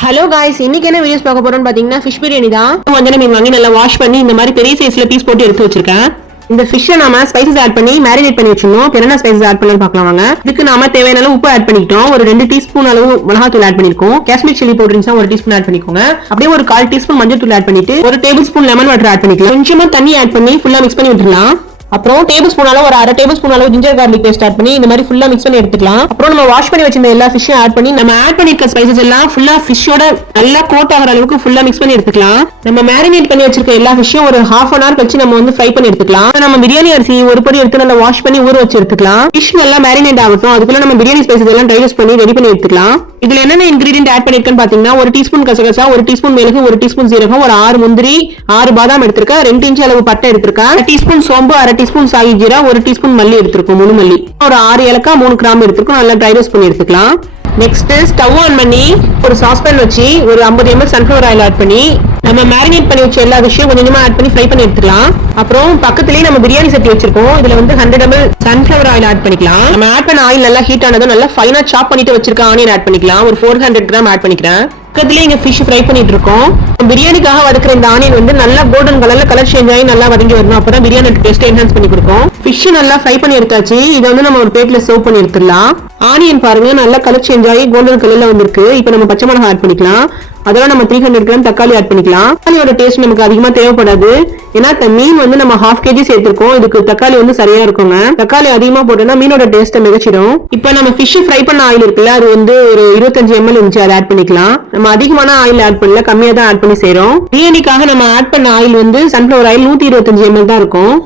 Hello guys, இன்னைக்கு என்ன videos பார்க்க போறோம்னு பாத்தீங்கன்னா ஃபிஷ் பிரியாணி தான். வந்து மீன் வாங்கி நல்லா வாஷ் பண்ணி இந்த மாதிரி பெரிய சைஸ்ல பீஸ் போட்டு எடுத்து வச்சிருக்கேன். இந்த ஃபிஷ்ஷை நாம ஸ்பைசஸ் ஆட் பண்ணி மேரினேட் பண்ணி வச்சிடணும். என்னென்ன ஸ்பைசஸ் ஆட் பண்ணலாம் பார்க்கலாம் வாங்க. இதுக்கு நாம தேவையான அளவு உப்பு ஆட் பண்ணிக்கிட்டோம். ஒரு 2 டீஸ்பூன் அளவு மிளகாத்தூள் ஆட் பண்ணிருக்கோம். காஷ்மீர் சில்லி பவுடர் இருந்துச்சா 1 டீஸ்பூன் ஆட் பண்ணிக்கோங்க. அப்படியே ஒரு 1/4 டீஸ்பூன் மஞ்சள் தூள் ஆட் பண்ணிட்டு 1 tablespoon lemon water add பண்ணிக்கலாம். கொஞ்சமா தண்ணி ஆட் பண்ணி ஃபுல்லா மிக்ஸ் பண்ணி விட்டுறலாம். அப்புறம் டேபிள் ஸ்பூன் அளவு ஒரு 1/2 டேபிள் ஸ்பூன் அளவு ஜிஞ்சர் கார்லிக் பேஸ்ட் ஆட் பண்ணி இந்த மாதிரி ஃபுல்லா மிக்ஸ் பண்ணி எடுத்துக்கலாம். அப்புறம் நம்ம வாஷ் பண்ணி வச்சிருந்த எல்லா ஃபிஷ்ஷையும் ஆட் பண்ணி நம்ம ஆட் பண்ணிருக்க ஸ்பைசஸ் எல்லாம் ஃபுல்லா ஃபிஷ்ஷோட நல்லா கோட் ஆகிற அளவுக்கு ஃபுல்லா மிக்ஸ் பண்ணி எடுத்துக்கலாம். நம்ம மேரினேட் பண்ணி வச்சிருக்க எல்லா ஃபிஷ்ஷையும் ஒரு 1/2 an hour கழிச்சு நம்ம வந்து ஃப்ரை பண்ணி எடுத்துக்கலாம். நம்ம பிரியாணி அரிசி ஒரு படி எடுத்து நல்லா வாஷ் பண்ணி ஊற வச்சு எடுத்துக்கலாம். ஃபிஷ் நல்லா மேரினேட் ஆகட்டும். அதுக்குள்ள நம்ம பிரியாணி ஸ்பைசஸ் எல்லாம் ட்ரை ரோஸ்ட் பண்ணி ரெடி பண்ணி எடுத்துக்கலாம். இதுல என்னென்ன இன்கிரிடியன்ட் ஆட் பண்ணிருக்கேன்னு பாத்தீங்கன்னா 1 டீஸ்பூன் கசகசா, 1 டீஸ்பூன் மிளகு, 1 டீஸ்பூன் சீரகம், ஒரு 6 முந்திரி, 6 பாதாம் எடுத்திருக்கேன், 2 இன்ச் அளவு பட்டை எடுத்திருக்கேன், 1 டீஸ்பூன் சோம்பு, 1/2 டீஸ்பூன் சாகி ஜீரா, 1 டீஸ்பூன் மல்லி எடுத்திருக்கோம், முழு மல்லி, ஒரு 6 ஏலக்காய், 3 கிராம்பு எடுத்திருக்கோம். நல்லா ட்ரை ரோஸ்ட் பண்ணி எடுத்துக்கலாம். நெக்ஸ்ட் ஸ்டவ் ஆன் பண்ணி ஒரு சாஸ்பேன் வச்சு ஒரு 50 ml சன்ஃபிளவர் ஆயில் ஆட் பண்ணி நம்ம மேரினேட் பண்ணி வச்ச எல்லா விஷயம் கொஞ்சமா ஆட் பண்ணி ஃப்ரை பண்ணி எடுத்துக்கலாம். அப்புறம் பக்கத்துலயே நம்ம பிரியாணி சட்டி வச்சிருக்கோம். இதுல வந்து 100 ml சன்ஃபிளவர் ஆயில் ஆட் பண்ணிக்கலாம். நம்ம ஆட் பண்ண ஆயில் நல்லா ஹீட் ஆனதும் நல்லா ஃபைனா சாப் பண்ணிட்டு வச்சிருக்க ஆனியன் ஆட் பண்ணிக்கலாம். ஒரு 400 கிராம் ஆட் பண்ணிக்கிறேன். பக்கத்துலயே இங்க ஃபிஷ் ஃப்ரை பண்ணிட்டு இருக்கோம். பிரியாணிக்காக வதக்குற இந்த ஆனியன் வந்து நல்லா கோல்டன் கலர்ல கலர் சேஞ்ச் ஆகி நல்லா வதங்கி வரணும். அப்பதான் பிரியாணி டேஸ்ட் என்ஹான்ஸ் பண்ணி கொடுக்கும். ஃபிஷ் நல்லா ஃப்ரை பண்ணி எடுத்தாச்சு. இதை வந்து நம்ம ஒரு பிளேட்ல சர்வ் பண்ணி எடுத்துடலாம். ஆனியன் பாருங்க நல்லா கலர் சேஞ்ச் ஆகி கோல்டன் கலர்ல வந்திருக்கு. இப்போ நம்ம பச்சை மிளகாய் ஆட் பண்ணிக்கலாம். அதெல்லாம் நம்ம 300 கிராம் தக்காளி ஆட் பண்ணிக்கலாம். தக்காளியோட டேஸ்ட் நமக்கு அதிகமா தேவைப்படாது. ஏன்னா மீன் வந்து நம்ம 1/2 kg சேர்த்திருக்கோம். இதுக்கு தக்காளி வந்து சரியா இருக்குங்க. தக்காளி அதிகமா போட்டோம்னா மீனோட டேஸ்ட்டை மிகச்சிடும். இப்போ நம்ம ஃபிஷ் ஃப்ரை பண்ண ஆயில் இருக்குல்ல, அது வந்து ஒரு 25 ml இருந்துச்சு, அதை ஆட் பண்ணிக்கலாம். நம்ம அதிகமான ஆயில் ஆட் பண்ணல, கம்மியா தான் ஆட் பண்ணி செய்யறோம். பிரியாணிக்காக நம்ம ஆட் பண்ண ஆயில் வந்து சன்ஃபிளவர் ஆயில் 125 ml தான் இருக்கும்.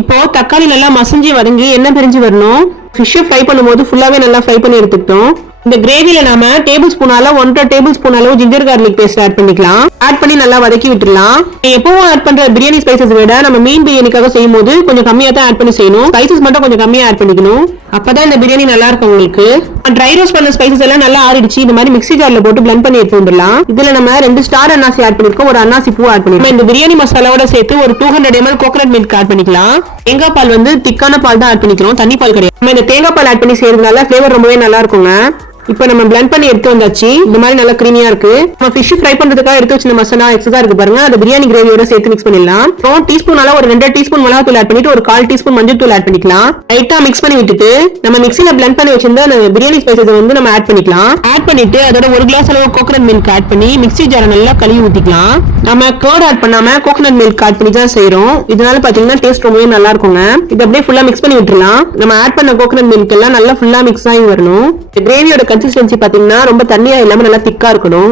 இப்போ தக்காளி நல்லா மசிஞ்சு வதங்கி எண்ணெய் பிரிஞ்சு வரணும். ஃபிஷ் ஃப்ரை பண்ணும்போது ஃபுல்லாவே நல்லா ஃப்ரை பண்ணி எடுத்துக்கிட்டோம். இந்த கிரேவில நாம டேபிள் ஸ்பூனால 1/2 டேபிள் ஸ்பூன் அளவு ஜிஞ்சர் கார்லிக் பேஸ்ட் ஆட் பண்ணிக்கலாம். ஆட் பண்ணி நல்லா வதக்கி விட்டுறலாம். எப்பவும் ஆட் பண்ற பிரியாணி ஸ்பைசஸ் விட நம்ம மீன் பிரியாணிக்காக செய்யும் போது கொஞ்சம் கம்மியா தான் ஆட் பண்ணி செய்யணும். ஸ்பைசஸ் மட்டும் கொஞ்சம் கம்மியா ஆட் பண்ணிக்கணும். அப்பதான் இந்த பிரியாணி நல்லா இருக்கும் உங்களுக்கு. ட்ரை ரோஸ்ட் பண்ண ஸ்பைசஸ் எல்லாம் நல்லா ஆறிடுச்சு. இந்த மாதிரி மிக்ஸி ஜார்ல போட்டு பிளெண்ட் பண்ணி எடுத்து வந்துடலாம். இதுல நம்ம 2 ஸ்டார் அன்னாசி ஆட் பண்ணிருக்கோம், ஒரு அன்னாசி பூ ஆட் பண்ணிருக்கோம். இந்த பிரியாணி மசாலாவோட சேர்த்து ஒரு 200 ml கோகனட் மில்க் ஆட் பண்ணிக்கலாம். தேங்காய் பால் வந்து திக்கான பால் தான் ஆட் பண்ணிக்கிறோம், தண்ணி பால் கிடையாது. நம்ம இந்த தேங்காய் பால் ஆட் பண்ணி செய்யறதுனால ஃபிளேவர் ரொம்பவே நல்லா இருக்குங்க. இப்போ நம்ம பிளெண்ட் பண்ணி எடுத்து வந்தாச்சு. இந்த மாதிரி நல்லா கிரீமியா இருக்கு. நம்ம ஃபிஷ் ஃப்ரை பண்றதுக்காக எடுத்து வச்ச மசாலா எக்ஸ்ட்ரா இருக்கு பாருங்க, அது பிரியாணி கிரேவியோட சேர்த்து மிக்ஸ் பண்ணிடலாம். அப்புறம் டீஸ்பூன் அளவு ஒரு 2 டீஸ்பூன் மிளகாத்தூள் ஆட் பண்ணிட்டு ஒரு 1/4 டீஸ்பூன் மஞ்சள் தூள் ஆட் பண்ணிக்கலாம். லைட்டா மிக்ஸ் பண்ணி விட்டுட்டு நம்ம மிக்ஸில பிளெண்ட் பண்ணி வச்சிருந்த பிரியாணி ஸ்பைசஸ் வந்து நம்ம ஆட் பண்ணிக்கலாம். ஆட் பண்ணிட்டு அதோட 1 கிளாஸ் அளவு கோகனட் மில்க் ஆட் பண்ணி மிக்ஸி ஜாரை நல்லா கழுவி ஊத்திக்கலாம். நம்ம கர்ட் ஆட் பண்ணாம கோகனட் மில்க் ஆட் பண்ணி தான் செய்யறோம். இதனால பாத்தீங்கன்னா டேஸ்ட் ரொம்பவே நல்லா இருக்குங்க. இது அப்படியே ஃபுல்லா மிக்ஸ் பண்ணி விட்டுறலாம். நம்ம ஆட் பண்ண கோகனட் மில்க் எல்லாம் நல்லா ஃபுல்லா மிக்ஸ் ஆகி வரணும். கிரேவியோட கன்சிஸ்டன்சி பாத்தீங்கன்னா ரொம்ப தண்ணியா இல்லாம நல்லா திக்கா இருக்கணும்.